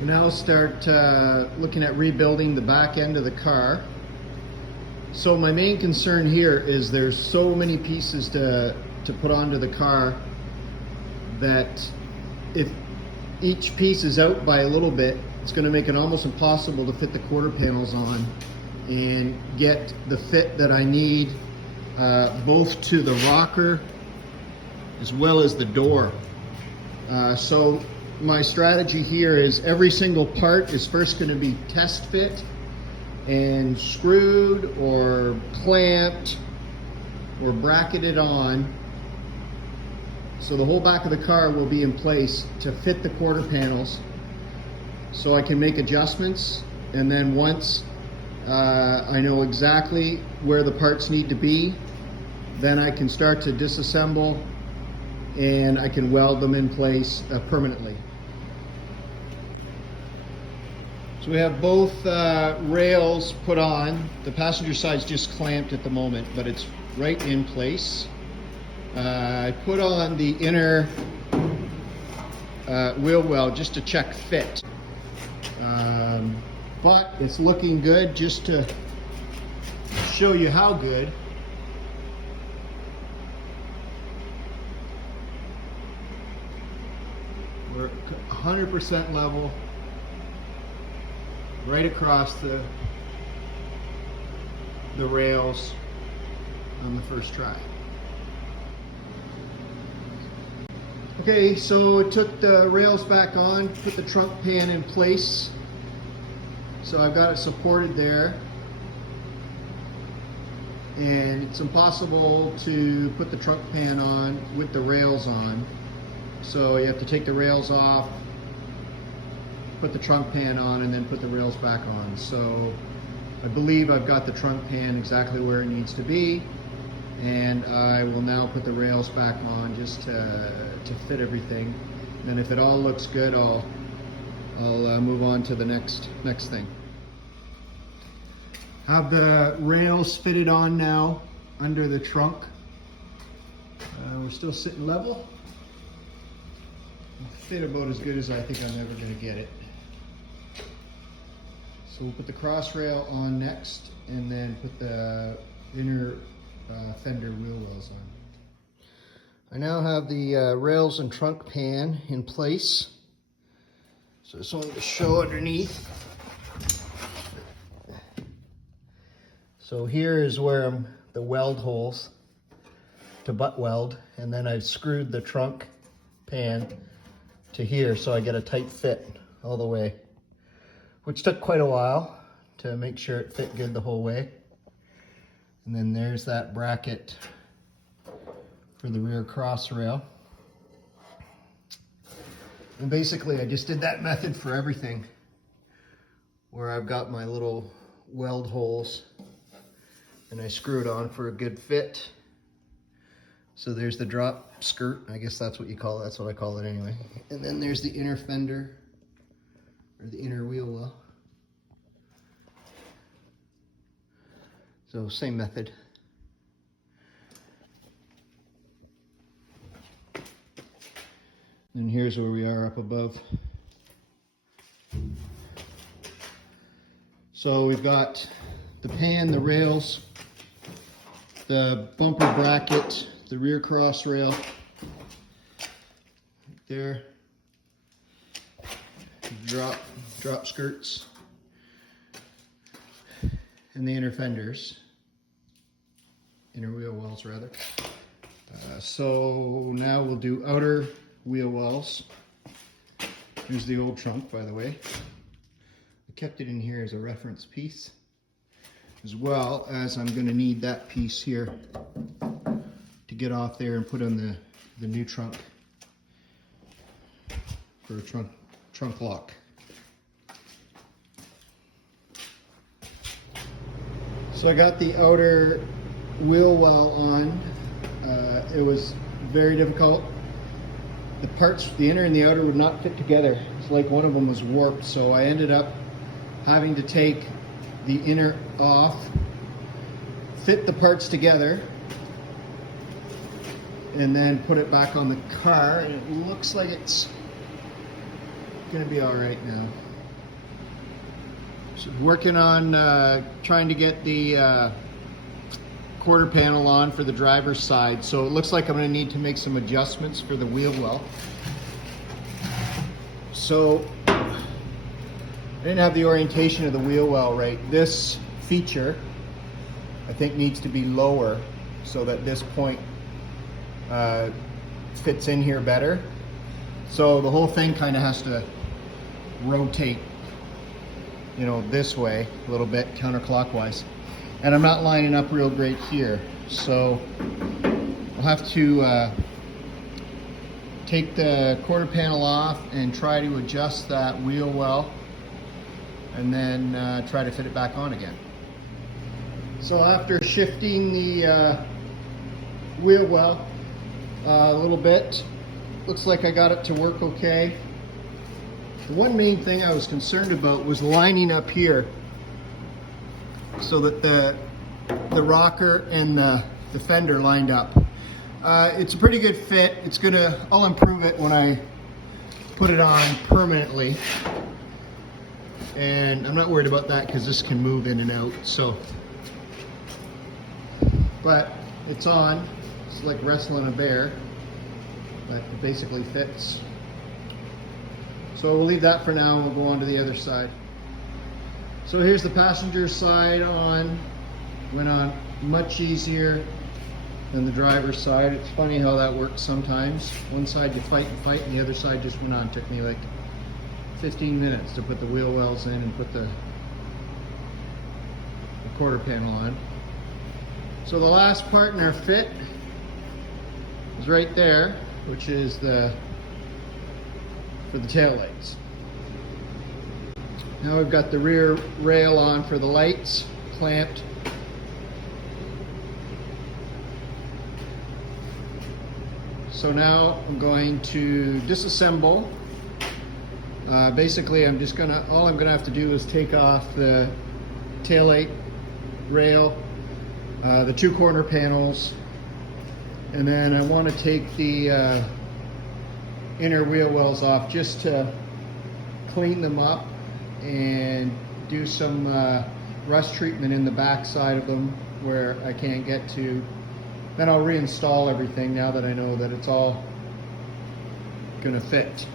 We now start looking at rebuilding the back end of the car. So my main concern here is there's so many pieces to put onto the car that if each piece is out by a little bit, it's going to make it almost impossible to fit the quarter panels on and get the fit that I need both to the rocker as well as the door. So my strategy here is every single part is first going to be test fit and screwed or clamped or bracketed on, so the whole back of the car will be in place to fit the quarter panels, so I can make adjustments, and then once I know exactly where the parts need to be, then I can start to disassemble and I can weld them in place permanently. So we have both rails put on. The passenger side's just clamped at the moment, but it's right in place. I put on the inner wheel well just to check fit. But it's looking good. Just to show you how good, we're 100% level right across the rails on the first try. Okay, so I took the rails back on, put the trunk pan in place. So I've got it supported there. And it's impossible to put the trunk pan on with the rails on. So you have to take the rails off, put the trunk pan on, and then put the rails back on. So I believe I've got the trunk pan exactly where it needs to be, and I will now put the rails back on just to fit everything. And if it all looks good, I'll move on to the next thing. Have the rails fitted on now under the trunk. We're still sitting level. Fit about as good as I think I'm ever going to get it. So we'll put the cross rail on next, and then put the inner fender wheel wells on. I now have the rails and trunk pan in place. So just wanted to show underneath. So here is where the weld holes to butt weld, and then I've screwed the trunk pan to here so I get a tight fit all the way, which took quite a while to make sure it fit good the whole way. And then there's that bracket for the rear cross rail. And basically I just did that method for everything, where I've got my little weld holes and I screw it on for a good fit. So there's the drop skirt, I guess that's what you call it, that's what I call it anyway. And then there's the inner fender, or the inner wheel well. So same method. And here's where we are up above. So we've got the pan, the rails, the bumper bracket, the rear cross rail there, drop skirts, and the inner fenders, inner wheel wells rather. So now we'll do outer wheel wells. Here's the old trunk, by the way. I kept it in here as a reference piece, as well as I'm going to need that piece here to get off there and put on the new trunk for a trunk lock. So I got the outer wheel well on. It was very difficult. The parts, the inner and the outer, would not fit together. It's like one of them was warped, so I ended up having to take the inner off, fit the parts together, and then put it back on the car, and it looks like it's gonna be all right now. So working on trying to get the quarter panel on for the driver's side. So it looks like I'm gonna need to make some adjustments for the wheel well. So I didn't have the orientation of the wheel well right. This feature I think needs to be lower so that this point fits in here better. So the whole thing kind of has to rotate, you know, this way a little bit counterclockwise. And I'm not lining up real great here. So I'll have to take the quarter panel off and try to adjust that wheel well and then try to fit it back on again. So after shifting the wheel well a little bit, looks like I got it to work okay. The one main thing I was concerned about was lining up here so that the rocker and the fender lined up. It's a pretty good fit. I'll improve it when I put it on permanently. And I'm not worried about that because this can move in and out. So, but it's on. It's like wrestling a bear, but it basically fits. So we'll leave that for now and we'll go on to the other side. So here's the passenger side on. Went on much easier than the driver's side. It's funny how that works sometimes. One side you fight and the other side just went on. It took me like 15 minutes to put the wheel wells in and put the quarter panel on. So the last part in our fit is right there, which is for the tail lights. Now we've got the rear rail on for the lights, clamped. So now I'm going to disassemble. Basically, all I'm gonna have to do is take off the taillight rail, the two corner panels, and then I want to take the inner wheel wells off just to clean them up and do some rust treatment in the back side of them where I can't get to. Then I'll reinstall everything now that I know that it's all gonna fit.